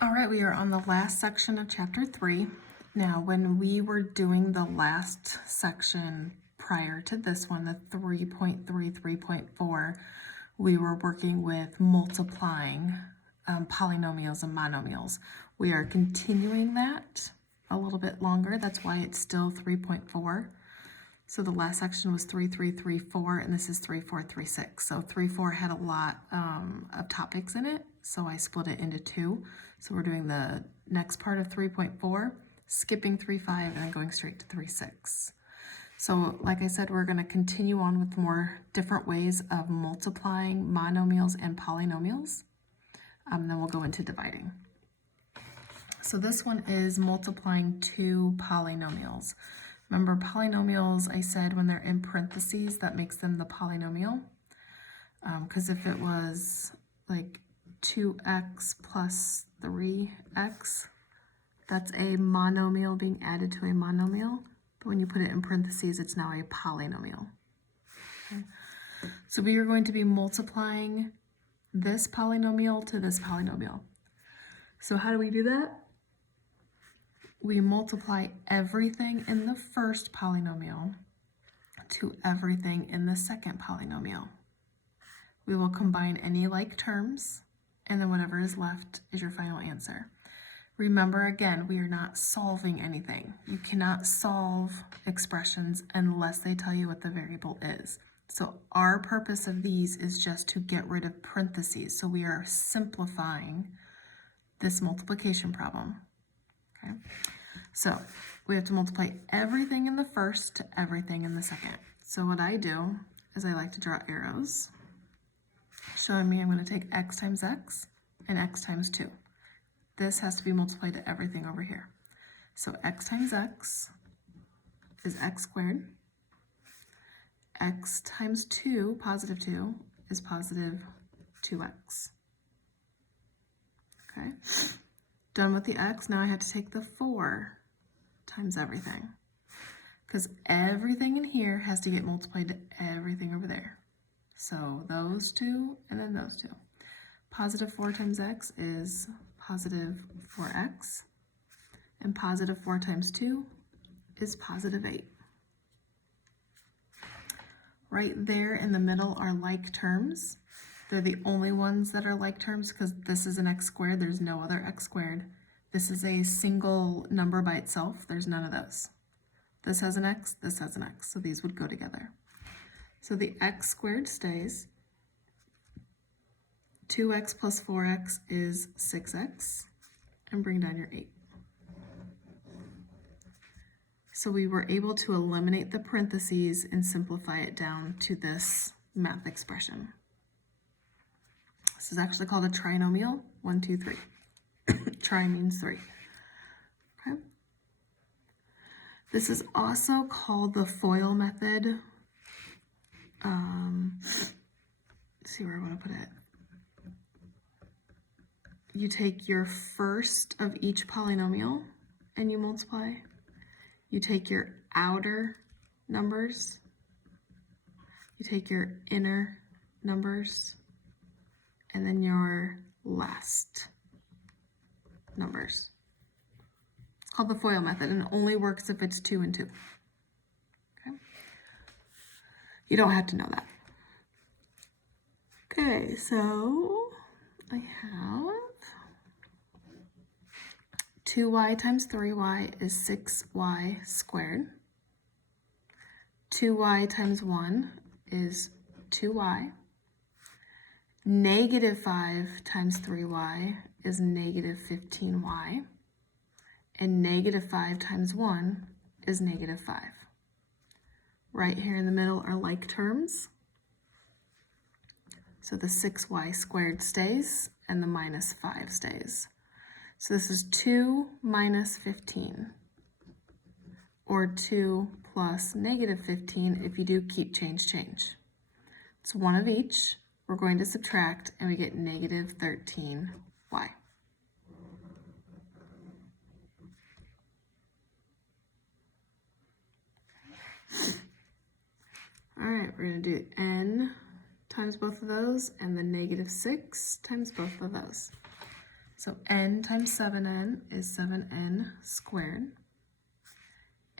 All right, we are on the last section of chapter 3. Now, when we were doing the last section prior to this one, the 3.3, 3.4, we were working with multiplying polynomials and monomials. We are continuing that a little bit longer. That's why it's still 3.4. So the last section was 3, 3, 3, 4, and this is 3, 4, 3, 6. So 3, 4 had a lot of topics in it, so I split it into 2. So we're doing the next part of 3.4, skipping 3, 5, and then going straight to 3, 6. So like I said, we're going to continue on with more different ways of multiplying monomials and polynomials. Then we'll go into dividing. So this one is multiplying two polynomials. Remember, polynomials, I said when they're in parentheses, that makes them the polynomial. Because if it was like 2x plus 3x, that's a monomial being added to a monomial. But when you put it in parentheses, it's now a polynomial. Okay. So we are going to be multiplying this polynomial to this polynomial. So how do we do that? We multiply everything in the first polynomial to everything in the second polynomial. We will combine any like terms, and then whatever is left is your final answer. Remember, again, we are not solving anything. You cannot solve expressions unless they tell you what the variable is. So our purpose of these is just to get rid of parentheses. So we are simplifying this multiplication problem. Okay. So we have to multiply everything in the first to everything in the second. So what I do is I like to draw arrows showing me I'm going to take x times x and x times 2. This has to be multiplied to everything over here. So x times x is x squared. X times 2, positive 2, is positive 2x. Okay. Done with the x, now I have to take the 4 times everything. Because everything in here has to get multiplied to everything over there. So those two and then those two. Positive 4 times x is positive 4x. And positive 4 times 2 is positive 8. Right there in the middle are like terms. They're the only ones that are like terms because this is an x squared. There's no other x squared. This is a single number by itself. There's none of those. This has an x, this has an x. So these would go together. So the x squared stays. 2x plus 4x is 6x. And bring down your 8. So we were able to eliminate the parentheses and simplify it down to this math expression. This is actually called a trinomial. 1, 2, 3. Tri means 3. Okay. This is also called the FOIL method. Let's see where I want to put it. You take your first of each polynomial and you multiply. You take your outer numbers. You take your inner numbers. And then your last numbers. It's called the FOIL method and it only works if it's 2 and 2. Okay. You don't have to know that. Okay, so I have 2y times 3y is 6y squared. 2y times 1 is 2y. Negative 5 times 3y is negative 15y. And negative 5 times 1 is negative 5. Right here in the middle are like terms. So the 6y squared stays and the minus 5 stays. So this is 2 minus 15, or 2 plus negative 15 if you do keep change. It's one of each. We're going to subtract and we get negative 13y. All right, we're going to do n times both of those and then negative 6 times both of those. So n times 7n is 7n squared.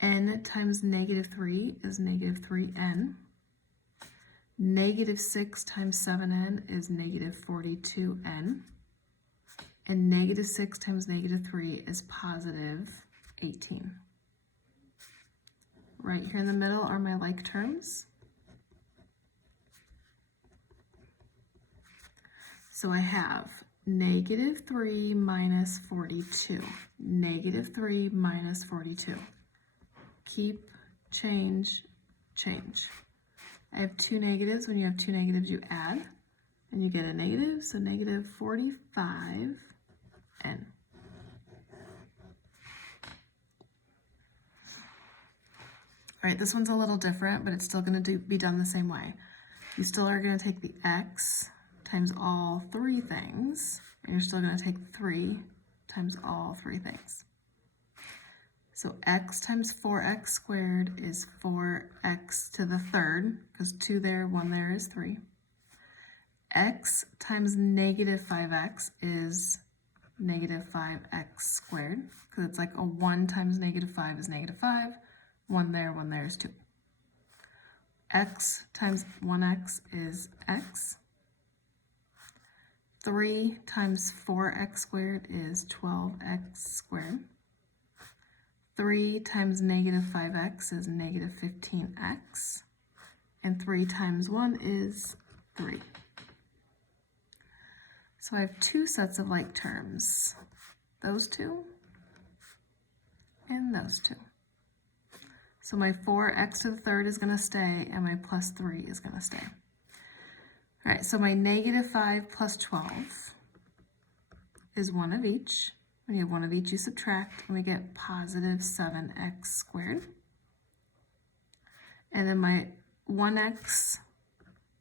N times negative 3 is negative 3n. Negative 6 times 7n is negative 42n. And negative 6 times negative 3 is positive 18. Right here in the middle are my like terms. So I have negative 3 minus 42. Negative 3 minus 42. Keep, change, change. I have two negatives. When you have two negatives, you add, and you get a negative, so negative 45n. All right, this one's a little different, but it's still going to be done the same way. You still are going to take the x times all three things, and you're still going to take 3 times all three things. So x times 4x squared is 4x to the third, because 2 there, 1 there is 3. X times negative 5x is negative 5x squared, because it's like a 1 times negative 5 is negative 5, 1 there is 2. X times 1x is x. 3 times 4x squared is 12x squared. 3 times negative 5x is negative 15x. And 3 times 1 is 3. So I have two sets of like terms. Those two and those two. So my 4x to the third is going to stay, and my plus 3 is going to stay. All right, so my negative 5 plus 12 is 1 of each. When you have 1 of each, you subtract, and we get positive 7x squared. And then my 1x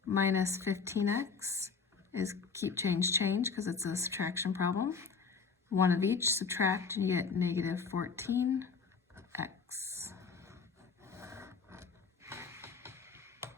minus 15x is keep, change, change, because it's a subtraction problem. 1 of each, subtract, and you get negative 14x.